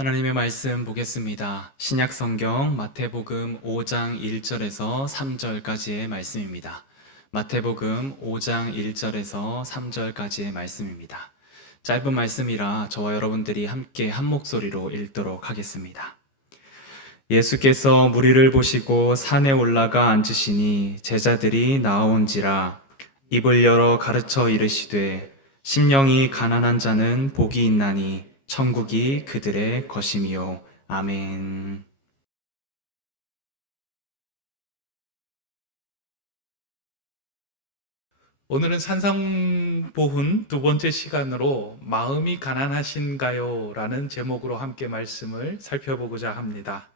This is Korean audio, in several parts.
하나님의 말씀 보겠습니다. 신약 성경 마태복음 5장 1절에서 3절까지의 말씀입니다. 마태복음 5장 1절에서 3절까지의 말씀입니다. 짧은 말씀이라 저와 여러분들이 함께 한 목소리로 읽도록 하겠습니다. 예수께서 무리를 보시고 산에 올라가 앉으시니 제자들이 나아온지라 입을 열어 가르쳐 이르시되 심령이 가난한 자는 복이 있나니 천국이 그들의 것임이요. 아멘. 오늘은 산상보훈 두 번째 시간으로 마음이 가난하신가요? 라는 제목으로 함께 말씀을 살펴보고자 합니다.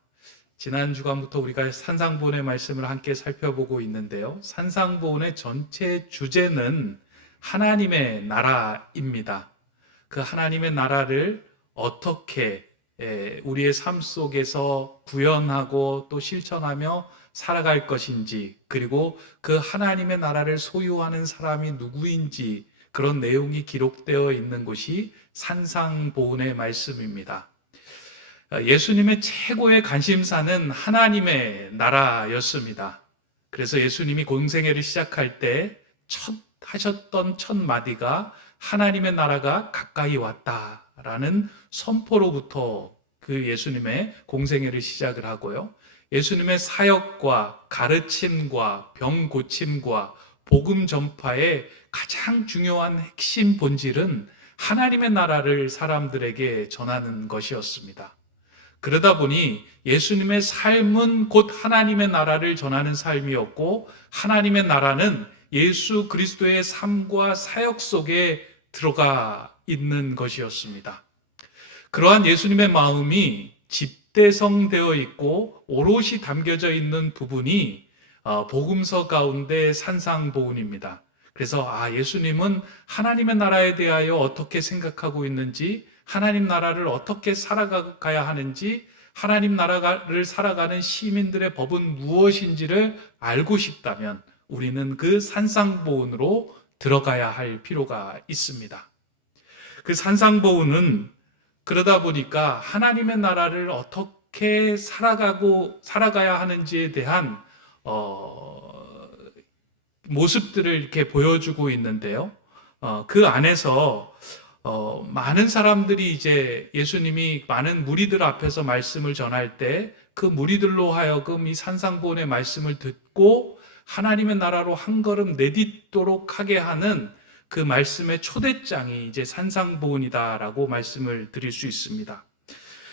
지난 주간부터 우리가 산상보훈의 말씀을 함께 살펴보고 있는데요. 산상보훈의 전체 주제는 하나님의 나라입니다. 그 하나님의 나라를 어떻게 우리의 삶 속에서 구현하고 또 실천하며 살아갈 것인지, 그리고 그 하나님의 나라를 소유하는 사람이 누구인지 그런 내용이 기록되어 있는 곳이 산상보훈의 말씀입니다. 예수님의 최고의 관심사는 하나님의 나라였습니다. 그래서 예수님이 공생애를 시작할 때 하셨던 첫 마디가 하나님의 나라가 가까이 왔다라는 선포로부터 그 예수님의 공생애를 시작을 하고요. 예수님의 사역과 가르침과 병 고침과 복음 전파의 가장 중요한 핵심 본질은 하나님의 나라를 사람들에게 전하는 것이었습니다. 그러다 보니 예수님의 삶은 곧 하나님의 나라를 전하는 삶이었고, 하나님의 나라는 예수 그리스도의 삶과 사역 속에 들어가 있는 것이었습니다. 그러한 예수님의 마음이 집대성되어 있고 오롯이 담겨져 있는 부분이 복음서 가운데 산상보훈입니다. 그래서 예수님은 하나님의 나라에 대하여 어떻게 생각하고 있는지, 하나님 나라를 어떻게 살아가야 하는지, 하나님 나라를 살아가는 시민들의 법은 무엇인지를 알고 싶다면 우리는 그 산상보훈으로 들어가야 할 필요가 있습니다. 그 산상보훈은 그러다 보니까 하나님의 나라를 어떻게 살아가야 하는지에 대한 모습들을 이렇게 보여주고 있는데요. 그 안에서 많은 사람들이 이제 예수님이 많은 무리들 앞에서 말씀을 전할 때 그 무리들로 하여금 이 산상보훈의 말씀을 듣고 하나님의 나라로 한 걸음 내딛도록 하게 하는 그 말씀의 초대장이 이제 산상보훈이다라고 말씀을 드릴 수 있습니다.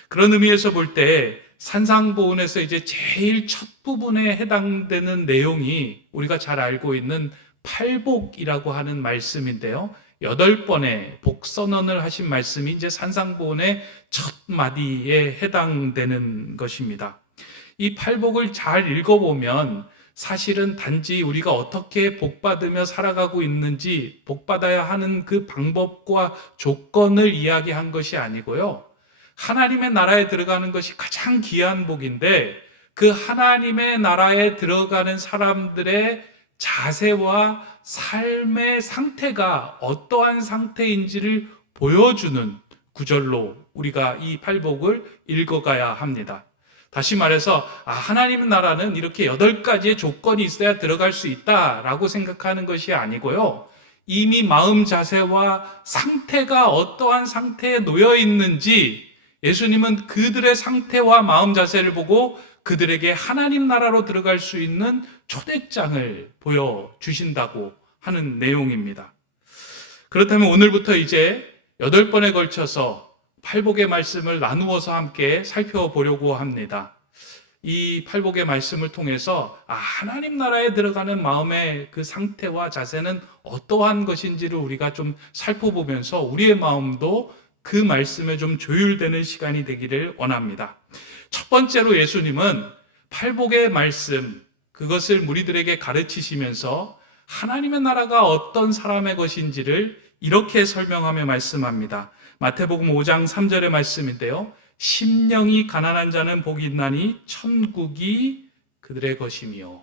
그런 의미에서 볼 때 산상보훈에서 이제 제일 첫 부분에 해당되는 내용이 우리가 잘 알고 있는 팔복이라고 하는 말씀인데요. 8번의 복선언을 하신 말씀이 이제 산상보훈의 첫 마디에 해당되는 것입니다. 이 팔복을 잘 읽어보면 사실은 단지 우리가 어떻게 복받으며 살아가고 있는지, 복받아야 하는 그 방법과 조건을 이야기한 것이 아니고요. 하나님의 나라에 들어가는 것이 가장 귀한 복인데, 그 하나님의 나라에 들어가는 사람들의 자세와 삶의 상태가 어떠한 상태인지를 보여주는 구절로 우리가 이 팔복을 읽어가야 합니다. 다시 말해서 하나님의 나라는 이렇게 8가지의 조건이 있어야 들어갈 수 있다라고 생각하는 것이 아니고요. 이미 마음 자세와 상태가 어떠한 상태에 놓여 있는지 예수님은 그들의 상태와 마음 자세를 보고 그들에게 하나님 나라로 들어갈 수 있는 초대장을 보여주신다고 하는 내용입니다. 그렇다면 오늘부터 이제 8번에 걸쳐서 팔복의 말씀을 나누어서 함께 살펴보려고 합니다. 이 팔복의 말씀을 통해서 하나님 나라에 들어가는 마음의 그 상태와 자세는 어떠한 것인지를 우리가 좀 살펴보면서 우리의 마음도 그 말씀에 좀 조율되는 시간이 되기를 원합니다. 첫 번째로 예수님은 팔복의 말씀, 그것을 무리들에게 가르치시면서 하나님의 나라가 어떤 사람의 것인지를 이렇게 설명하며 말씀합니다. 마태복음 5장 3절의 말씀인데요. 심령이 가난한 자는 복이 있나니 천국이 그들의 것이며,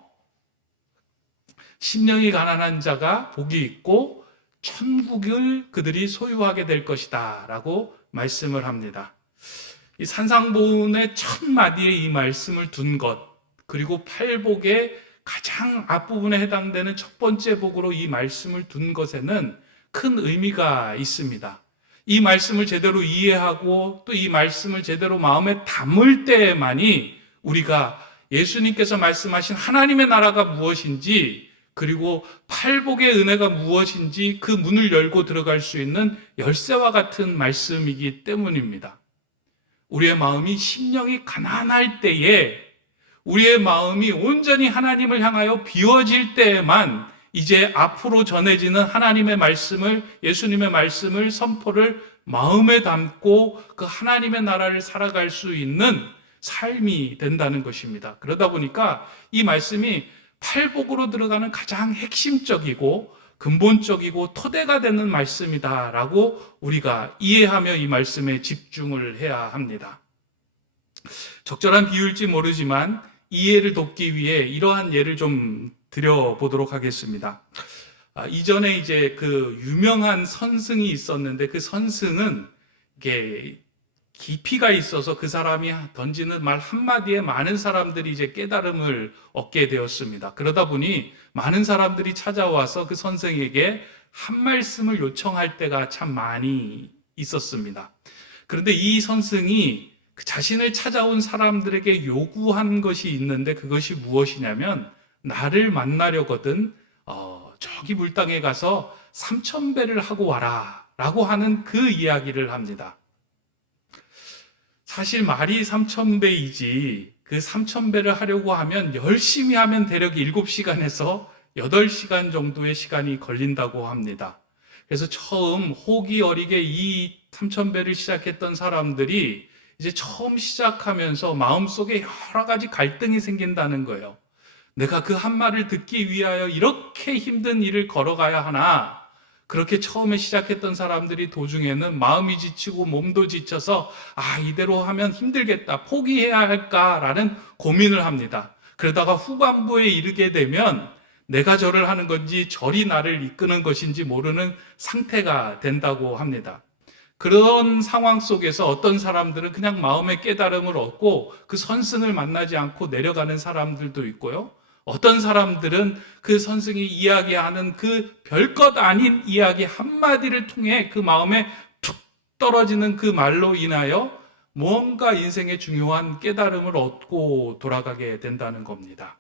심령이 가난한 자가 복이 있고 천국을 그들이 소유하게 될 것이다 라고 말씀을 합니다. 이 산상보훈의 첫 마디에 이 말씀을 둔 것, 그리고 팔복의 가장 앞부분에 해당되는 첫 번째 복으로 이 말씀을 둔 것에는 큰 의미가 있습니다. 이 말씀을 제대로 이해하고 또 이 말씀을 제대로 마음에 담을 때에만이 우리가 예수님께서 말씀하신 하나님의 나라가 무엇인지, 그리고 팔복의 은혜가 무엇인지 그 문을 열고 들어갈 수 있는 열쇠와 같은 말씀이기 때문입니다. 우리의 마음이 심령이 가난할 때에, 우리의 마음이 온전히 하나님을 향하여 비워질 때에만 이제 앞으로 전해지는 하나님의 말씀을, 예수님의 말씀을, 선포를 마음에 담고 그 하나님의 나라를 살아갈 수 있는 삶이 된다는 것입니다. 그러다 보니까 이 말씀이 팔복으로 들어가는 가장 핵심적이고 근본적이고 토대가 되는 말씀이다라고 우리가 이해하며 이 말씀에 집중을 해야 합니다. 적절한 비유일지 모르지만 이해를 돕기 위해 이러한 예를 좀 드려보도록 하겠습니다. 이전에 이제 그 유명한 선승이 있었는데 그 선승은 이게 깊이가 있어서 그 사람이 던지는 말 한마디에 많은 사람들이 이제 깨달음을 얻게 되었습니다. 그러다 보니 많은 사람들이 찾아와서 그 선생에게 한 말씀을 요청할 때가 참 많이 있었습니다. 그런데 이 선생이 그 자신을 찾아온 사람들에게 요구한 것이 있는데 그것이 무엇이냐면, 나를 만나려거든 저기 물땅에 가서 3,000배를 하고 와라 라고 하는 그 이야기를 합니다. 사실 말이 3,000배이지 그 3,000배를 하려고 하면 열심히 하면 대략 7시간에서 8시간 정도의 시간이 걸린다고 합니다. 그래서 처음 호기 어리게 이 3,000배를 시작했던 사람들이 이제 처음 시작하면서 마음속에 여러 가지 갈등이 생긴다는 거예요. 내가 그 한 말을 듣기 위하여 이렇게 힘든 일을 걸어가야 하나? 그렇게 처음에 시작했던 사람들이 도중에는 마음이 지치고 몸도 지쳐서 이대로 하면 힘들겠다, 포기해야 할까라는 고민을 합니다. 그러다가 후반부에 이르게 되면 내가 절을 하는 건지 절이 나를 이끄는 것인지 모르는 상태가 된다고 합니다. 그런 상황 속에서 어떤 사람들은 그냥 마음의 깨달음을 얻고 그 선승을 만나지 않고 내려가는 사람들도 있고요. 어떤 사람들은 그 선생이 이야기하는 그 별것 아닌 이야기 한마디를 통해 그 마음에 툭 떨어지는 그 말로 인하여 무언가 인생의 중요한 깨달음을 얻고 돌아가게 된다는 겁니다.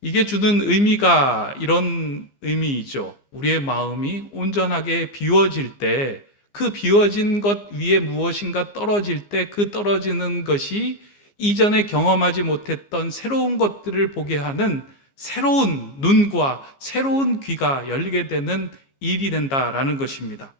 이게 주는 의미가 이런 의미이죠. 우리의 마음이 온전하게 비워질 때, 그 비워진 것 위에 무엇인가 떨어질 때 그 떨어지는 것이 이전에 경험하지 못했던 새로운 것들을 보게 하는 새로운 눈과 새로운 귀가 열리게 되는 일이 된다라는 것입니다.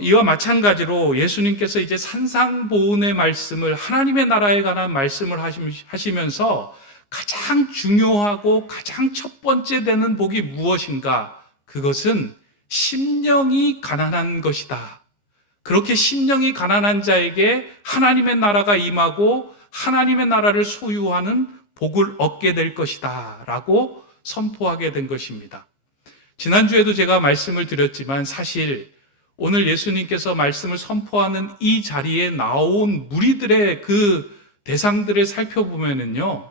이와 마찬가지로 예수님께서 이제 산상보훈의 말씀을, 하나님의 나라에 관한 말씀을 하시면서 가장 중요하고 가장 첫 번째 되는 복이 무엇인가? 그것은 심령이 가난한 것이다. 그렇게 심령이 가난한 자에게 하나님의 나라가 임하고 하나님의 나라를 소유하는 복을 얻게 될 것이다 라고 선포하게 된 것입니다. 지난주에도 제가 말씀을 드렸지만 사실 오늘 예수님께서 말씀을 선포하는 이 자리에 나온 무리들의 그 대상들을 살펴보면요,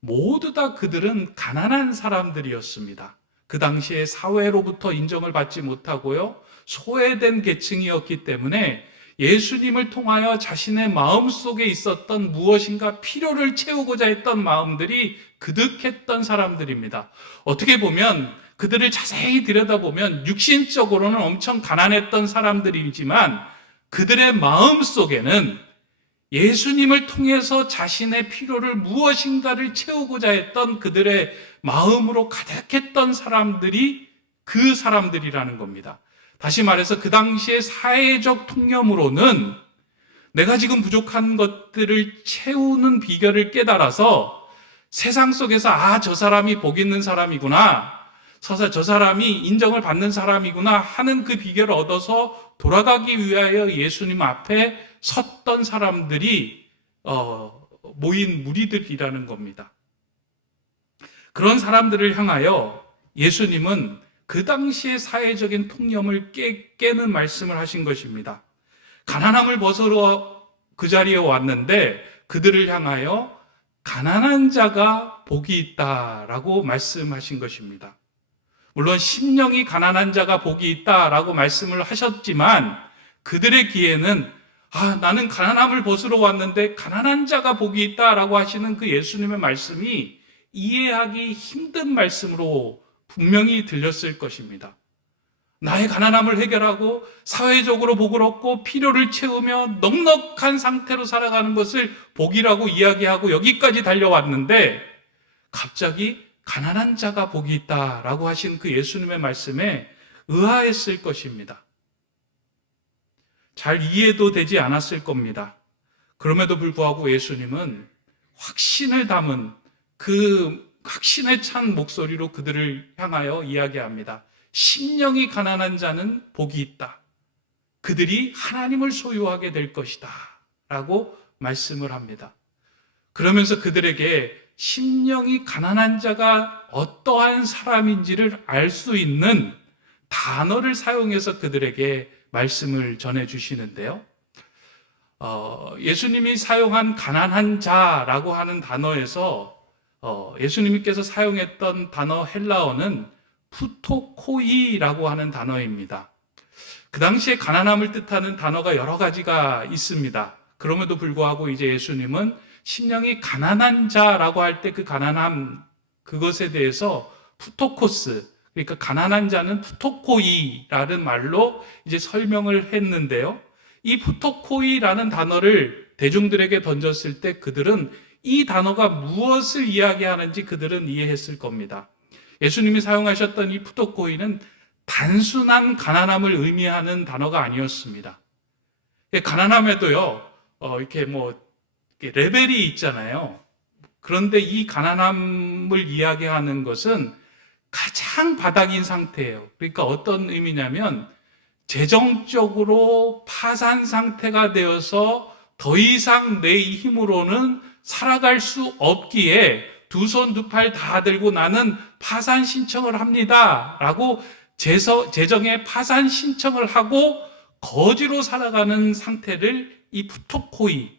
모두 다 그들은 가난한 사람들이었습니다. 그 당시에 사회로부터 인정을 받지 못하고요, 소외된 계층이었기 때문에 예수님을 통하여 자신의 마음속에 있었던 무엇인가 필요를 채우고자 했던 마음들이 그득했던 사람들입니다. 어떻게 보면 그들을 자세히 들여다보면 육신적으로는 엄청 가난했던 사람들이지만 그들의 마음속에는 예수님을 통해서 자신의 필요를 무엇인가를 채우고자 했던 그들의 마음으로 가득했던 사람들이 그 사람들이라는 겁니다. 다시 말해서 그 당시의 사회적 통념으로는 내가 지금 부족한 것들을 채우는 비결을 깨달아서 세상 속에서 저 사람이 복 있는 사람이구나, 저 사람이 인정을 받는 사람이구나 하는 그 비결을 얻어서 돌아가기 위하여 예수님 앞에 섰던 사람들이 모인 무리들이라는 겁니다. 그런 사람들을 향하여 예수님은 그 당시의 사회적인 통념을 깨는 말씀을 하신 것입니다. 가난함을 벗으러 그 자리에 왔는데 그들을 향하여 가난한 자가 복이 있다라고 말씀하신 것입니다. 물론 심령이 가난한 자가 복이 있다라고 말씀을 하셨지만 그들의 귀에는 나는 가난함을 벗으러 왔는데 가난한 자가 복이 있다라고 하시는 그 예수님의 말씀이 이해하기 힘든 말씀으로 분명히 들렸을 것입니다. 나의 가난함을 해결하고 사회적으로 복을 얻고 필요를 채우며 넉넉한 상태로 살아가는 것을 복이라고 이야기하고 여기까지 달려왔는데 갑자기 가난한 자가 복이 있다라고 하신 그 예수님의 말씀에 의아했을 것입니다. 잘 이해도 되지 않았을 겁니다. 그럼에도 불구하고 예수님은 확신을 담은 그 확신에 찬 목소리로 그들을 향하여 이야기합니다. 심령이 가난한 자는 복이 있다. 그들이 하나님을 소유하게 될 것이다. 라고 말씀을 합니다. 그러면서 그들에게 심령이 가난한 자가 어떠한 사람인지를 알 수 있는 단어를 사용해서 그들에게 말씀을 전해주시는데요. 예수님이 사용한 가난한 자라고 하는 단어에서 예수님께서 사용했던 단어 헬라어는 푸토코이라고 하는 단어입니다. 그 당시에 가난함을 뜻하는 단어가 여러 가지가 있습니다. 그럼에도 불구하고 이제 예수님은 심령이 가난한 자라고 할 때 그 가난함, 그것에 대해서 푸토코스, 그러니까 가난한 자는 푸토코이라는 말로 이제 설명을 했는데요. 이 푸토코이라는 단어를 대중들에게 던졌을 때 그들은 이 단어가 무엇을 이야기하는지 그들은 이해했을 겁니다. 예수님이 사용하셨던 이 푸토코이는 단순한 가난함을 의미하는 단어가 아니었습니다. 가난함에도요, 이렇게 레벨이 있잖아요. 그런데 이 가난함을 이야기하는 것은 가장 바닥인 상태예요. 그러니까 어떤 의미냐면 재정적으로 파산 상태가 되어서 더 이상 내 힘으로는 살아갈 수 없기에 두 손 두 팔 다 들고 나는 파산 신청을 합니다. 라고 재정의 파산 신청을 하고 거지로 살아가는 상태를 이 푸토코이라고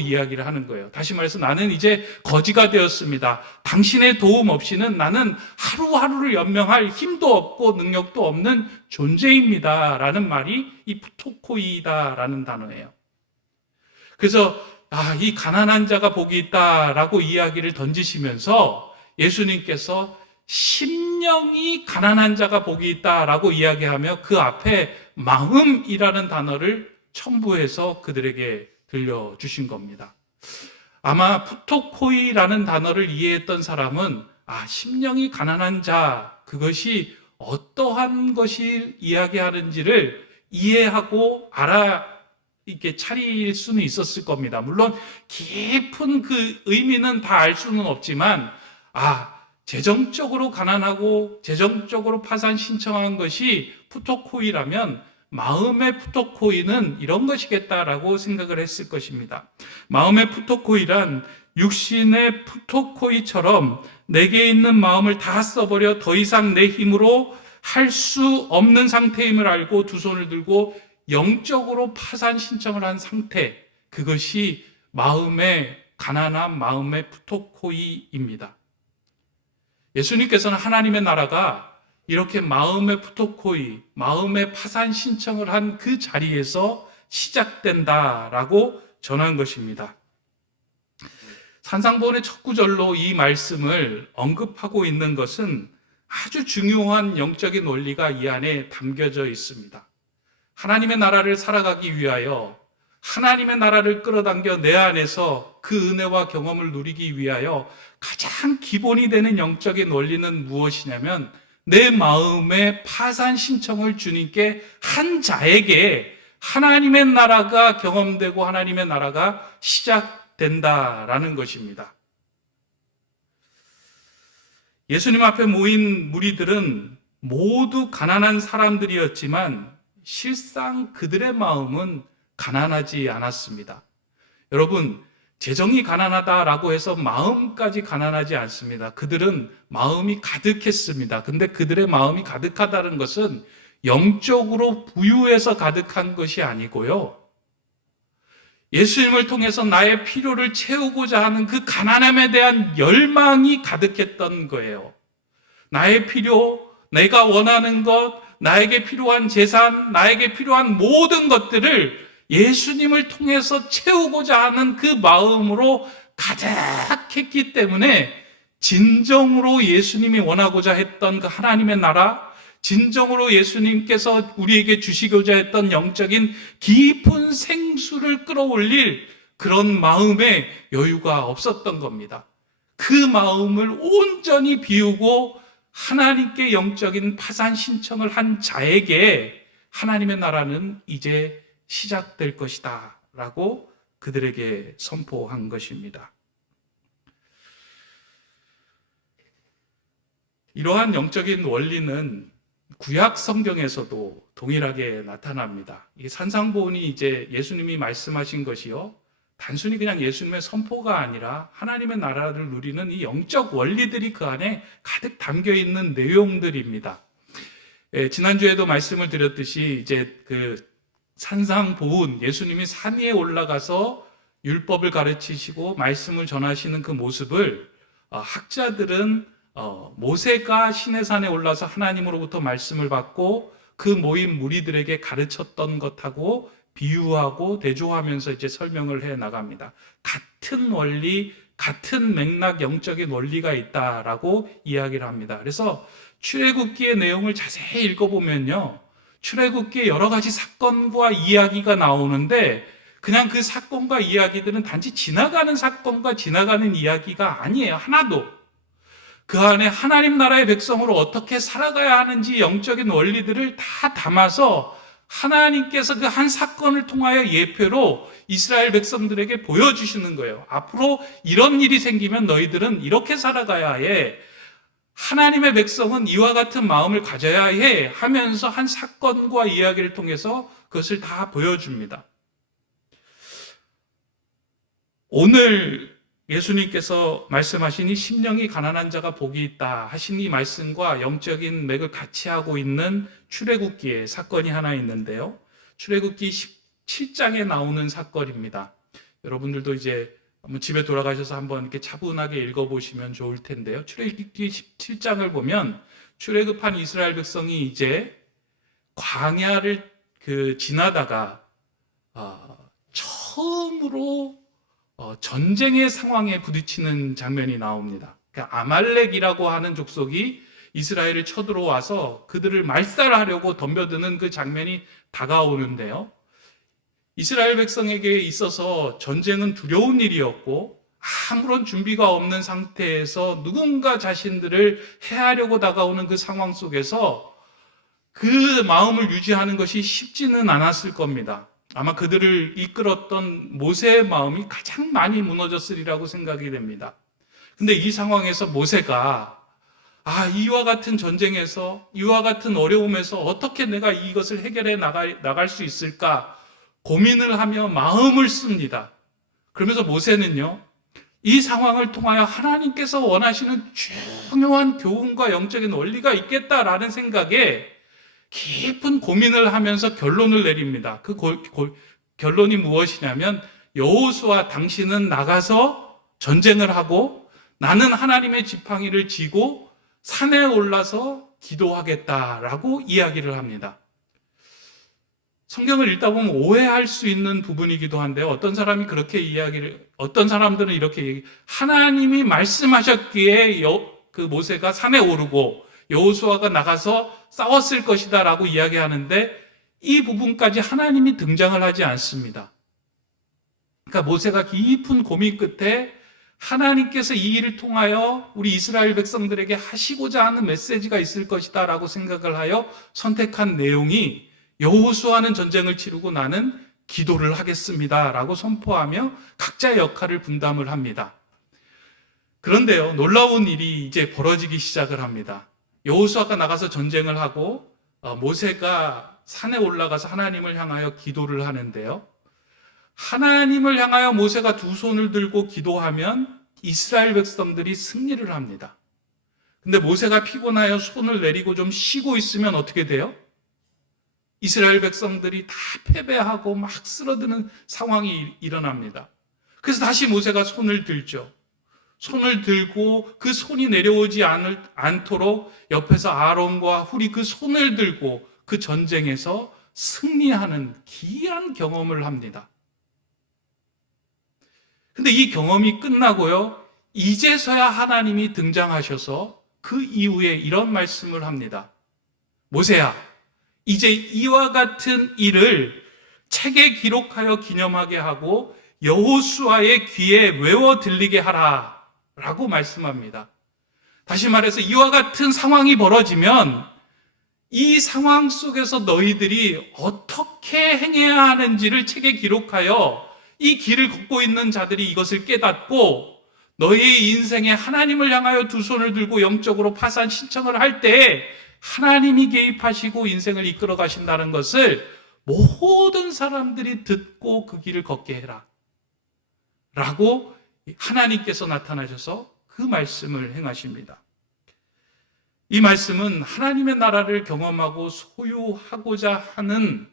이야기를 하는 거예요. 다시 말해서 나는 이제 거지가 되었습니다. 당신의 도움 없이는 나는 하루하루를 연명할 힘도 없고 능력도 없는 존재입니다. 라는 말이 이 푸토코이다라는 단어예요. 그래서 이 가난한 자가 복이 있다라고 이야기를 던지시면서 예수님께서 심령이 가난한 자가 복이 있다라고 이야기하며 그 앞에 마음이라는 단어를 첨부해서 그들에게 들려주신 겁니다. 아마 푸토코이라는 단어를 이해했던 사람은 심령이 가난한 자, 그것이 어떠한 것이 이야기하는지를 이해하고 이렇게 차릴 수는 있었을 겁니다. 물론 깊은 그 의미는 다 알 수는 없지만 재정적으로 가난하고 재정적으로 파산 신청한 것이 푸토코이라면 마음의 푸토코이는 이런 것이겠다라고 생각을 했을 것입니다. 마음의 푸토코이란 육신의 푸토코이처럼 내게 있는 마음을 다 써버려 더 이상 내 힘으로 할 수 없는 상태임을 알고 두 손을 들고 영적으로 파산 신청을 한 상태, 그것이 마음의 가난한 마음의 푸토코이입니다. 예수님께서는 하나님의 나라가 이렇게 마음의 푸토코이, 마음의 파산 신청을 한 그 자리에서 시작된다라고 전한 것입니다. 산상보훈의 첫 구절로 이 말씀을 언급하고 있는 것은 아주 중요한 영적인 원리가 이 안에 담겨져 있습니다. 하나님의 나라를 살아가기 위하여, 하나님의 나라를 끌어당겨 내 안에서 그 은혜와 경험을 누리기 위하여 가장 기본이 되는 영적인 원리는 무엇이냐면 내 마음의 파산 신청을 주님께 한 자에게 하나님의 나라가 경험되고 하나님의 나라가 시작된다라는 것입니다. 예수님 앞에 모인 무리들은 모두 가난한 사람들이었지만 실상 그들의 마음은 가난하지 않았습니다. 여러분, 재정이 가난하다라고 해서 마음까지 가난하지 않습니다. 그들은 마음이 가득했습니다. 근데 그들의 마음이 가득하다는 것은 영적으로 부유해서 가득한 것이 아니고요. 예수님을 통해서 나의 필요를 채우고자 하는 그 가난함에 대한 열망이 가득했던 거예요. 나의 필요, 내가 원하는 것, 나에게 필요한 재산, 나에게 필요한 모든 것들을 예수님을 통해서 채우고자 하는 그 마음으로 가득했기 때문에 진정으로 예수님이 원하고자 했던 그 하나님의 나라, 진정으로 예수님께서 우리에게 주시고자 했던 영적인 깊은 생수를 끌어올릴 그런 마음의 여유가 없었던 겁니다. 그 마음을 온전히 비우고 하나님께 영적인 파산 신청을 한 자에게 하나님의 나라는 이제 시작될 것이다 라고 그들에게 선포한 것입니다. 이러한 영적인 원리는 구약 성경에서도 동일하게 나타납니다. 이 산상보훈이 이제 예수님이 말씀하신 것이요, 단순히 그냥 예수님의 선포가 아니라 하나님의 나라를 누리는 이 영적 원리들이 그 안에 가득 담겨 있는 내용들입니다. 지난주에도 말씀을 드렸듯이 이제 그 산상보훈, 예수님이 산 위에 올라가서 율법을 가르치시고 말씀을 전하시는 그 모습을 학자들은 모세가 시내산에 올라서 하나님으로부터 말씀을 받고 그 모인 무리들에게 가르쳤던 것하고 비유하고 대조하면서 이제 설명을 해 나갑니다. 같은 원리, 같은 맥락 영적인 원리가 있다라고 이야기를 합니다. 그래서 출애굽기의 내용을 자세히 읽어보면요, 출애굽기에 여러 가지 사건과 이야기가 나오는데 그냥 그 사건과 이야기들은 단지 지나가는 사건과 지나가는 이야기가 아니에요. 하나도. 그 안에 하나님 나라의 백성으로 어떻게 살아가야 하는지 영적인 원리들을 다 담아서 하나님께서 그 한 사건을 통하여 예표로 이스라엘 백성들에게 보여주시는 거예요. 앞으로 이런 일이 생기면 너희들은 이렇게 살아가야 해. 하나님의 백성은 이와 같은 마음을 가져야 해 하면서 한 사건과 이야기를 통해서 그것을 다 보여줍니다. 오늘 예수님께서 말씀하신 이 심령이 가난한 자가 복이 있다 하신 이 말씀과 영적인 맥을 같이 하고 있는 출애굽기의 사건이 하나 있는데요. 출애굽기 17장에 나오는 사건입니다. 여러분들도 이제 한번 집에 돌아가셔서 한번 이렇게 차분하게 읽어보시면 좋을 텐데요. 출애굽기 17장을 보면 출애굽한 이스라엘 백성이 이제 광야를 지나다가 처음으로 전쟁의 상황에 부딪히는 장면이 나옵니다. 그러니까 아말렉이라고 하는 족속이 이스라엘을 쳐들어와서 그들을 말살하려고 덤벼드는 그 장면이 다가오는데요. 이스라엘 백성에게 있어서 전쟁은 두려운 일이었고 아무런 준비가 없는 상태에서 누군가 자신들을 해하려고 다가오는 그 상황 속에서 그 마음을 유지하는 것이 쉽지는 않았을 겁니다. 아마 그들을 이끌었던 모세의 마음이 가장 많이 무너졌으리라고 생각이 됩니다. 근데 이 상황에서 모세가 이와 같은 전쟁에서, 이와 같은 어려움에서 어떻게 내가 이것을 해결해 나갈 수 있을까 고민을 하며 마음을 씁니다. 그러면서 모세는요, 이 상황을 통하여 하나님께서 원하시는 중요한 교훈과 영적인 원리가 있겠다라는 생각에 깊은 고민을 하면서 결론을 내립니다. 그 결론이 무엇이냐면, 여호수아 당신은 나가서 전쟁을 하고 나는 하나님의 지팡이를 쥐고 산에 올라서 기도하겠다라고 이야기를 합니다. 성경을 읽다 보면 오해할 수 있는 부분이기도 한데요. 어떤 사람들은 이렇게 하나님이 말씀하셨기에 그 모세가 산에 오르고 여호수아가 나가서 싸웠을 것이다 라고 이야기하는데, 이 부분까지 하나님이 등장을 하지 않습니다. 그러니까 모세가 깊은 고민 끝에 하나님께서 이 일을 통하여 우리 이스라엘 백성들에게 하시고자 하는 메시지가 있을 것이다 라고 생각을 하여 선택한 내용이 여호수아는 전쟁을 치르고 나는 기도를 하겠습니다 라고 선포하며 각자의 역할을 분담을 합니다. 그런데요, 놀라운 일이 이제 벌어지기 시작을 합니다. 여호수아가 나가서 전쟁을 하고 모세가 산에 올라가서 하나님을 향하여 기도를 하는데요, 하나님을 향하여 모세가 두 손을 들고 기도하면 이스라엘 백성들이 승리를 합니다. 근데 모세가 피곤하여 손을 내리고 좀 쉬고 있으면 어떻게 돼요? 이스라엘 백성들이 다 패배하고 막 쓰러드는 상황이 일어납니다. 그래서 다시 모세가 손을 들죠. 손을 들고 그 손이 내려오지 않도록 옆에서 아론과 훌이 그 손을 들고 그 전쟁에서 승리하는 기이한 경험을 합니다. 근데 이 경험이 끝나고요, 이제서야 하나님이 등장하셔서 그 이후에 이런 말씀을 합니다. 모세야, 이제 이와 같은 일을 책에 기록하여 기념하게 하고 여호수아의 귀에 외워 들리게 하라 라고 말씀합니다. 다시 말해서 이와 같은 상황이 벌어지면 이 상황 속에서 너희들이 어떻게 행해야 하는지를 책에 기록하여 이 길을 걷고 있는 자들이 이것을 깨닫고 너희의 인생에 하나님을 향하여 두 손을 들고 영적으로 파산 신청을 할 때 하나님이 개입하시고 인생을 이끌어 가신다는 것을 모든 사람들이 듣고 그 길을 걷게 해라 라고 하나님께서 나타나셔서 그 말씀을 행하십니다. 이 말씀은 하나님의 나라를 경험하고 소유하고자 하는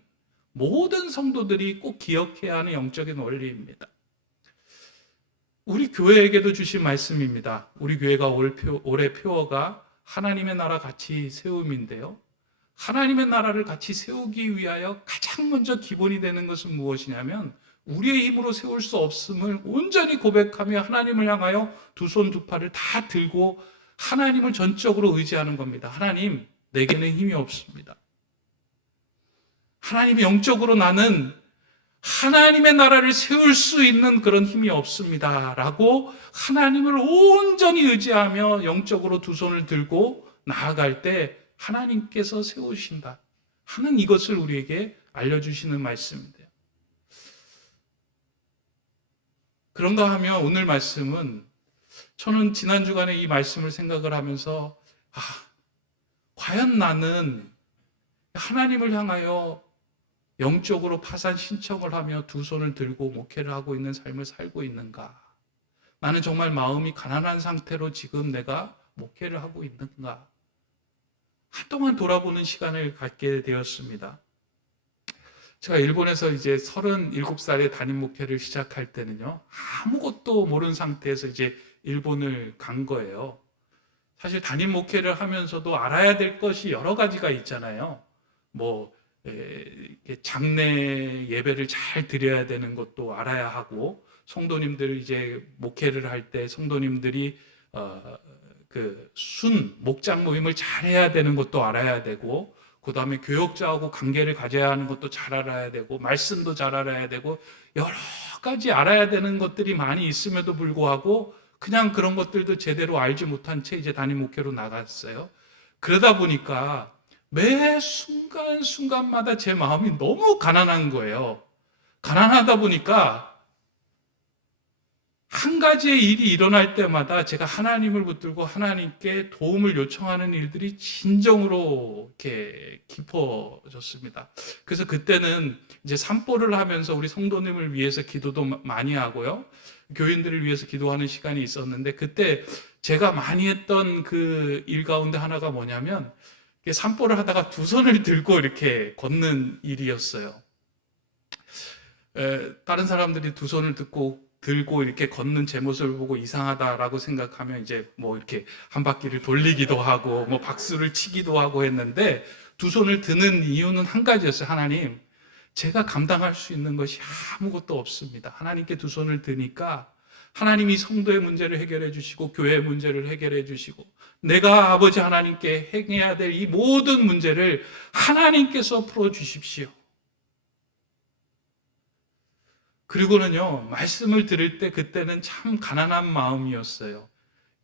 모든 성도들이 꼭 기억해야 하는 영적인 원리입니다. 우리 교회에게도 주신 말씀입니다. 우리 교회가 올해 표어가 하나님의 나라 같이 세움인데요. 하나님의 나라를 같이 세우기 위하여 가장 먼저 기본이 되는 것은 무엇이냐면 우리의 힘으로 세울 수 없음을 온전히 고백하며 하나님을 향하여 두 손 두 팔을 다 들고 하나님을 전적으로 의지하는 겁니다. 하나님, 내게는 힘이 없습니다. 하나님, 영적으로 나는 하나님의 나라를 세울 수 있는 그런 힘이 없습니다. 라고 하나님을 온전히 의지하며 영적으로 두 손을 들고 나아갈 때 하나님께서 세우신다 하는 이것을 우리에게 알려주시는 말씀인데요. 그런가 하면 오늘 말씀은 저는 지난 주간에 이 말씀을 생각을 하면서 과연 나는 하나님을 향하여 영적으로 파산 신청을 하며 두 손을 들고 목회를 하고 있는 삶을 살고 있는가? 나는 정말 마음이 가난한 상태로 지금 내가 목회를 하고 있는가? 한동안 돌아보는 시간을 갖게 되었습니다. 제가 일본에서 이제 37살에 담임 목회를 시작할 때는요, 아무것도 모르는 상태에서 이제 일본을 간 거예요. 사실 담임 목회를 하면서도 알아야 될 것이 여러 가지가 있잖아요. 장례 예배를 잘 드려야 되는 것도 알아야 하고, 성도님들 이제 목회를 할 때 성도님들이 목장 모임을 잘 해야 되는 것도 알아야 되고, 그 다음에 교역자하고 관계를 가져야 하는 것도 잘 알아야 되고, 말씀도 잘 알아야 되고, 여러 가지 알아야 되는 것들이 많이 있음에도 불구하고 그냥 그런 것들도 제대로 알지 못한 채 이제 담임 목회로 나갔어요. 그러다 보니까 매 순간순간마다 제 마음이 너무 가난한 거예요. 가난하다 보니까 한 가지의 일이 일어날 때마다 제가 하나님을 붙들고 하나님께 도움을 요청하는 일들이 진정으로 이렇게 깊어졌습니다. 그래서 그때는 이제 산보를 하면서 우리 성도님을 위해서 기도도 많이 하고요. 교인들을 위해서 기도하는 시간이 있었는데, 그때 제가 많이 했던 그 일 가운데 하나가 뭐냐면, 산보를 하다가 두 손을 들고 이렇게 걷는 일이었어요. 다른 사람들이 두 손을 들고 이렇게 걷는 제 모습을 보고 이상하다라고 생각하면 이제 이렇게 한 바퀴를 돌리기도 하고 박수를 치기도 하고 했는데, 두 손을 드는 이유는 한 가지였어요. 하나님, 제가 감당할 수 있는 것이 아무것도 없습니다. 하나님께 두 손을 드니까 하나님이 성도의 문제를 해결해 주시고 교회의 문제를 해결해 주시고 내가 아버지 하나님께 행해야 될 이 모든 문제를 하나님께서 풀어주십시오. 그리고는요, 말씀을 들을 때 그때는 참 가난한 마음이었어요.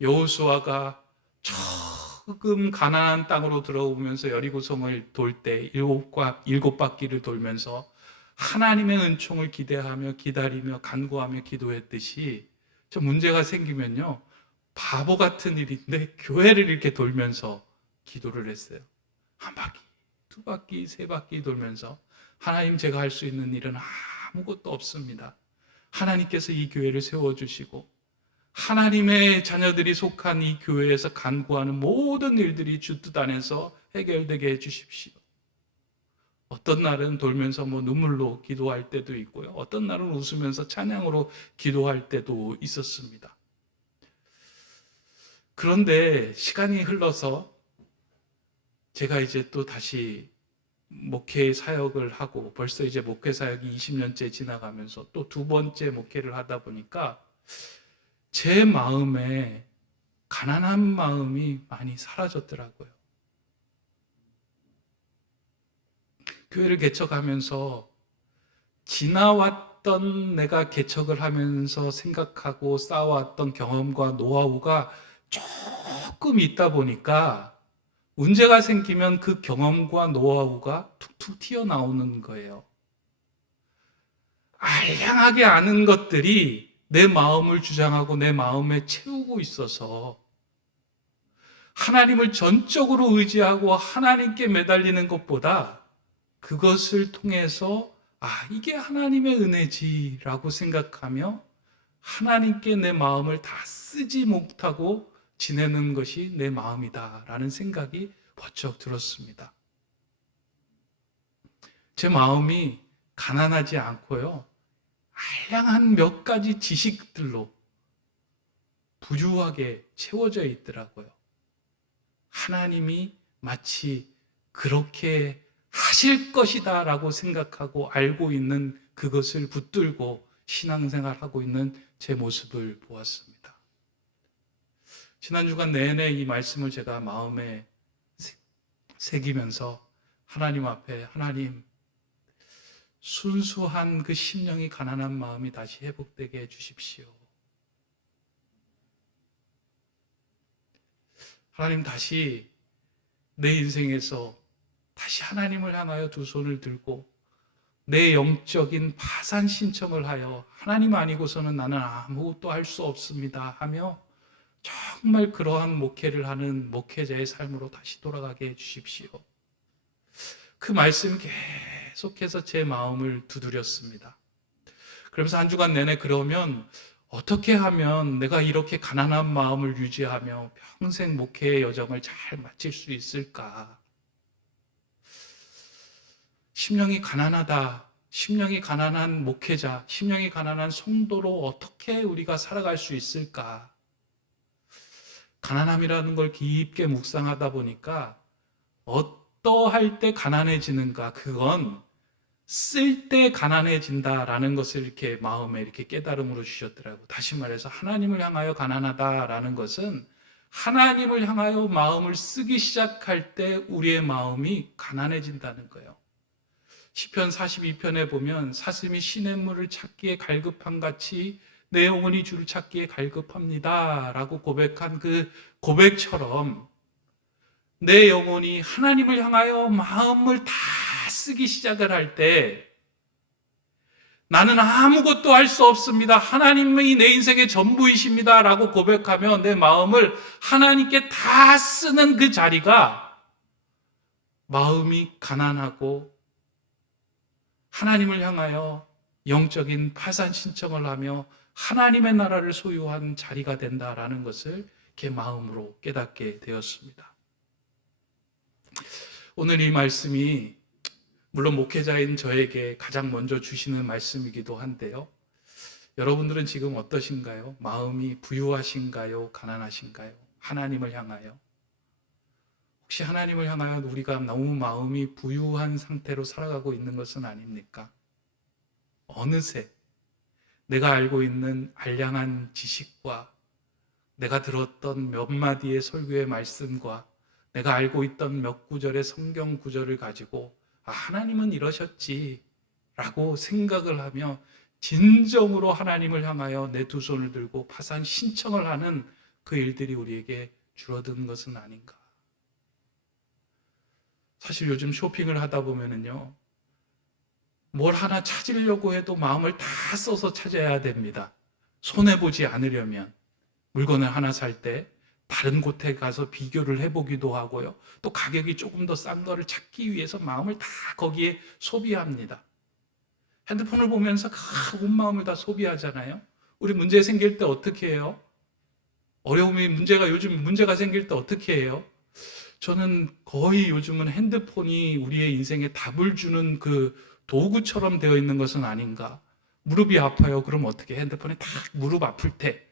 여호수아가 조금 가난한 땅으로 들어오면서 여리고성을 돌 때 일곱 바퀴를 돌면서 하나님의 은총을 기대하며 기다리며 간구하며 기도했듯이, 저 문제가 생기면요, 바보 같은 일인데 교회를 이렇게 돌면서 기도를 했어요. 한 바퀴, 두 바퀴, 세 바퀴 돌면서 하나님, 제가 할 수 있는 일은 아무것도 없습니다. 하나님께서 이 교회를 세워주시고 하나님의 자녀들이 속한 이 교회에서 간구하는 모든 일들이 주 뜻 안에서 해결되게 해주십시오. 어떤 날은 돌면서 눈물로 기도할 때도 있고요. 어떤 날은 웃으면서 찬양으로 기도할 때도 있었습니다. 그런데 시간이 흘러서 제가 이제 또 다시 목회 사역을 하고 벌써 이제 목회 사역이 20년째 지나가면서 또 두 번째 목회를 하다 보니까 제 마음에 가난한 마음이 많이 사라졌더라고요. 교회를 개척하면서 지나왔던 내가 개척을 하면서 생각하고 쌓아왔던 경험과 노하우가 조금 있다 보니까 문제가 생기면 그 경험과 노하우가 툭툭 튀어나오는 거예요. 알량하게 아는 것들이 내 마음을 주장하고 내 마음에 채우고 있어서 하나님을 전적으로 의지하고 하나님께 매달리는 것보다 그것을 통해서 이게 하나님의 은혜지라고 생각하며 하나님께 내 마음을 다 쓰지 못하고 지내는 것이 내 마음이다라는 생각이 번쩍 들었습니다. 제 마음이 가난하지 않고요. 알량한 몇 가지 지식들로 부유하게 채워져 있더라고요. 하나님이 마치 그렇게 하실 것이다 라고 생각하고 알고 있는 그것을 붙들고 신앙생활하고 있는 제 모습을 보았습니다. 지난 주간 내내 이 말씀을 제가 마음에 새기면서 하나님 앞에 하나님 순수한 그 심령이 가난한 마음이 다시 회복되게 해주십시오. 하나님 다시 내 인생에서 다시 하나님을 향하여 두 손을 들고 내 영적인 파산 신청을 하여 하나님 아니고서는 나는 아무것도 할 수 없습니다 하며 정말 그러한 목회를 하는 목회자의 삶으로 다시 돌아가게 해주십시오. 그 말씀 계속해서 제 마음을 두드렸습니다. 그러면서 한 주간 내내 그러면 어떻게 하면 내가 이렇게 가난한 마음을 유지하며 평생 목회의 여정을 잘 마칠 수 있을까? 심령이 가난하다, 심령이 가난한 목회자, 심령이 가난한 성도로 어떻게 우리가 살아갈 수 있을까? 가난함이라는 걸 깊게 묵상하다 보니까 어떠할 때 가난해지는가? 그건 쓸 때 가난해진다라는 것을 이렇게 마음에 이렇게 깨달음으로 주셨더라고요. 다시 말해서 하나님을 향하여 가난하다라는 것은 하나님을 향하여 마음을 쓰기 시작할 때 우리의 마음이 가난해진다는 거예요. 시편 42편에 보면 사슴이 시냇물을 찾기에 갈급한 같이 내 영혼이 주를 찾기에 갈급합니다 라고 고백한 그 고백처럼 내 영혼이 하나님을 향하여 마음을 다 쓰기 시작을 할 때 나는 아무것도 할 수 없습니다. 하나님이 내 인생의 전부이십니다 라고 고백하며 내 마음을 하나님께 다 쓰는 그 자리가 마음이 가난하고 하나님을 향하여 영적인 파산 신청을 하며 하나님의 나라를 소유한 자리가 된다라는 것을 제 마음으로 깨닫게 되었습니다. 오늘 이 말씀이 물론 목회자인 저에게 가장 먼저 주시는 말씀이기도 한데요. 여러분들은 지금 어떠신가요? 마음이 부유하신가요? 가난하신가요? 하나님을 향하여. 혹시 하나님을 향하여 우리가 너무 마음이 부유한 상태로 살아가고 있는 것은 아닙니까? 어느새 내가 알고 있는 알량한 지식과 내가 들었던 몇 마디의 설교의 말씀과 내가 알고 있던 몇 구절의 성경 구절을 가지고 하나님은 이러셨지 라고 생각을 하며 진정으로 하나님을 향하여 내 두 손을 들고 파산 신청을 하는 그 일들이 우리에게 줄어든 것은 아닌가. 사실 요즘 쇼핑을 하다 보면은요, 뭘 하나 찾으려고 해도 마음을 다 써서 찾아야 됩니다. 손해보지 않으려면. 물건을 하나 살 때 다른 곳에 가서 비교를 해보기도 하고요. 또 가격이 조금 더 싼 거를 찾기 위해서 마음을 다 거기에 소비합니다. 핸드폰을 보면서 온 마음을 다 소비하잖아요. 우리 문제 생길 때 어떻게 해요? 요즘 문제가 생길 때 어떻게 해요? 저는 거의 요즘은 핸드폰이 우리의 인생에 답을 주는 그 도구처럼 되어 있는 것은 아닌가. 무릎이 아파요. 그럼 어떻게? 핸드폰에 딱 무릎 아플 때.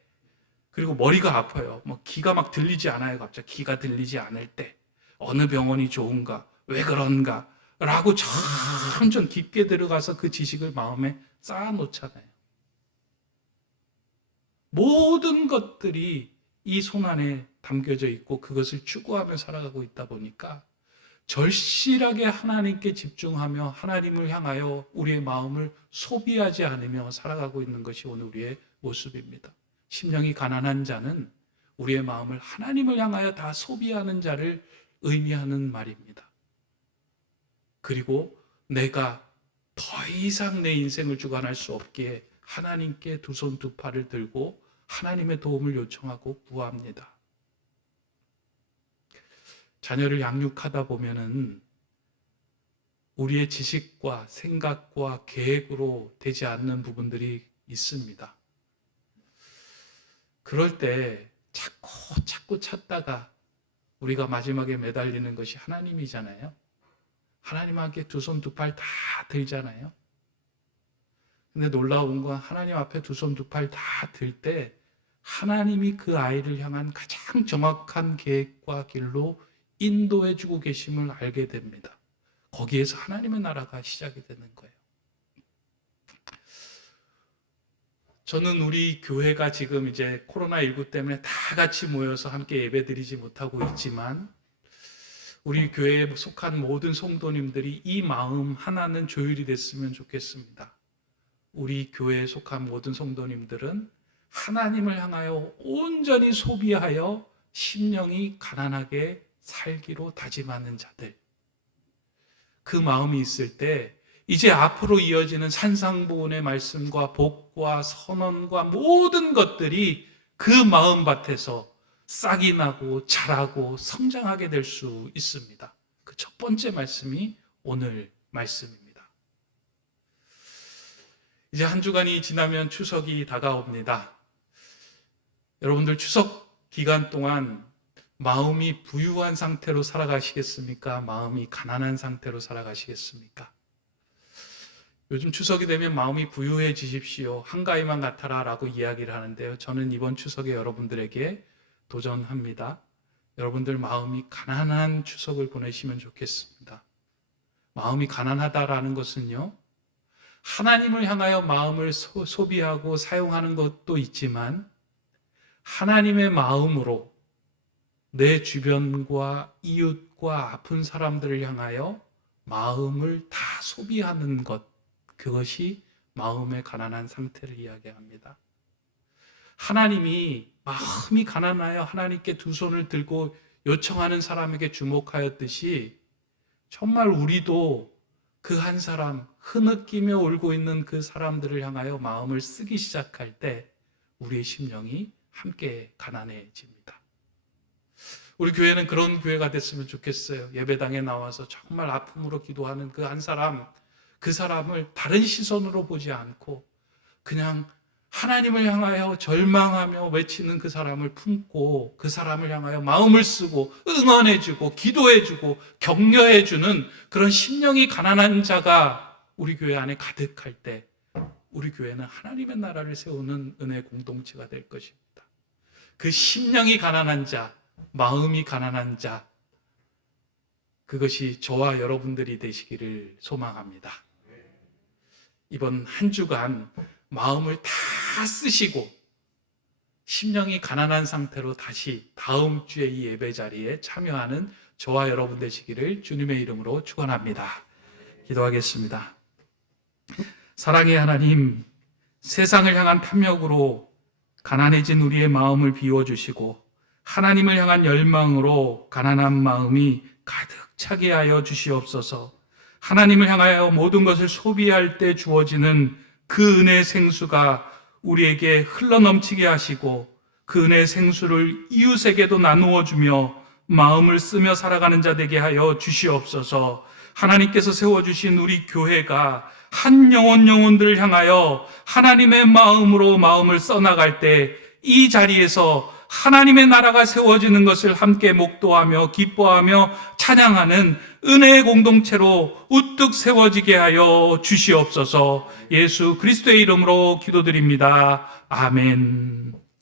그리고 머리가 아파요. 뭐 귀가 막 들리지 않아요. 갑자기 귀가 들리지 않을 때. 어느 병원이 좋은가? 왜 그런가? 라고 점점 깊게 들어가서 그 지식을 마음에 쌓아놓잖아요. 모든 것들이 이 손 안에 담겨져 있고 그것을 추구하며 살아가고 있다 보니까 절실하게 하나님께 집중하며 하나님을 향하여 우리의 마음을 소비하지 않으며 살아가고 있는 것이 오늘 우리의 모습입니다. 심령이 가난한 자는 우리의 마음을 하나님을 향하여 다 소비하는 자를 의미하는 말입니다. 그리고 내가 더 이상 내 인생을 주관할 수 없기에 하나님께 두 손 두 팔을 들고 하나님의 도움을 요청하고 구합니다. 자녀를 양육하다 보면은 우리의 지식과 생각과 계획으로 되지 않는 부분들이 있습니다. 그럴 때 자꾸 찾다가 우리가 마지막에 매달리는 것이 하나님이잖아요. 하나님께 두 손 두 팔 다 들잖아요. 근데 놀라운 건 하나님 앞에 두 손 두 팔 다 들 때 하나님이 그 아이를 향한 가장 정확한 계획과 길로 인도해 주고 계심을 알게 됩니다. 거기에서 하나님의 나라가 시작이 되는 거예요. 저는 우리 교회가 지금 이제 코로나19 때문에 다 같이 모여서 함께 예배드리지 못하고 있지만 우리 교회에 속한 모든 성도님들이 이 마음 하나는 조율이 됐으면 좋겠습니다. 우리 교회에 속한 모든 성도님들은 하나님을 향하여 온전히 소비하여 심령이 가난하게 살기로 다짐하는 자들. 그 마음이 있을 때 이제 앞으로 이어지는 산상보훈의 말씀과 복과 선언과 모든 것들이 그 마음밭에서 싹이 나고 자라고 성장하게 될 수 있습니다. 그 첫 번째 말씀이 오늘 말씀입니다. 이제 한 주간이 지나면 추석이 다가옵니다. 여러분들 추석 기간 동안 마음이 부유한 상태로 살아가시겠습니까? 마음이 가난한 상태로 살아가시겠습니까? 요즘 추석이 되면 마음이 부유해지십시오. 한가위만 같아라 라고 이야기를 하는데요. 저는 이번 추석에 여러분들에게 도전합니다. 여러분들 마음이 가난한 추석을 보내시면 좋겠습니다. 마음이 가난하다라는 것은요, 하나님을 향하여 마음을 소비하고 사용하는 것도 있지만 하나님의 마음으로 내 주변과 이웃과 아픈 사람들을 향하여 마음을 다 소비하는 것, 그것이 마음의 가난한 상태를 이야기합니다. 하나님이 마음이 가난하여 하나님께 두 손을 들고 요청하는 사람에게 주목하였듯이 정말 우리도 그 한 사람, 흐느끼며 울고 있는 그 사람들을 향하여 마음을 쓰기 시작할 때 우리의 심령이 함께 가난해집니다. 우리 교회는 그런 교회가 됐으면 좋겠어요. 예배당에 나와서 정말 아픔으로 기도하는 그 한 사람, 그 사람을 다른 시선으로 보지 않고 그냥 하나님을 향하여 절망하며 외치는 그 사람을 품고 그 사람을 향하여 마음을 쓰고 응원해주고 기도해주고 격려해주는 그런 심령이 가난한 자가 우리 교회 안에 가득할 때 우리 교회는 하나님의 나라를 세우는 은혜 공동체가 될 것입니다. 그 심령이 가난한 자, 마음이 가난한 자, 그것이 저와 여러분들이 되시기를 소망합니다. 이번 한 주간 마음을 다 쓰시고 심령이 가난한 상태로 다시 다음 주에 이 예배 자리에 참여하는 저와 여러분 되시기를 주님의 이름으로 축원합니다. 기도하겠습니다. 사랑의 하나님, 세상을 향한 탐욕으로 가난해진 우리의 마음을 비워주시고 하나님을 향한 열망으로 가난한 마음이 가득 차게 하여 주시옵소서. 하나님을 향하여 모든 것을 소비할 때 주어지는 그 은혜의 생수가 우리에게 흘러넘치게 하시고 그 은혜의 생수를 이웃에게도 나누어 주며 마음을 쓰며 살아가는 자 되게 하여 주시옵소서. 하나님께서 세워주신 우리 교회가 한 영혼들을 향하여 하나님의 마음으로 마음을 써나갈 때 이 자리에서 하나님의 나라가 세워지는 것을 함께 목도하며 기뻐하며 찬양하는 은혜의 공동체로 우뚝 세워지게 하여 주시옵소서. 예수 그리스도의 이름으로 기도드립니다. 아멘.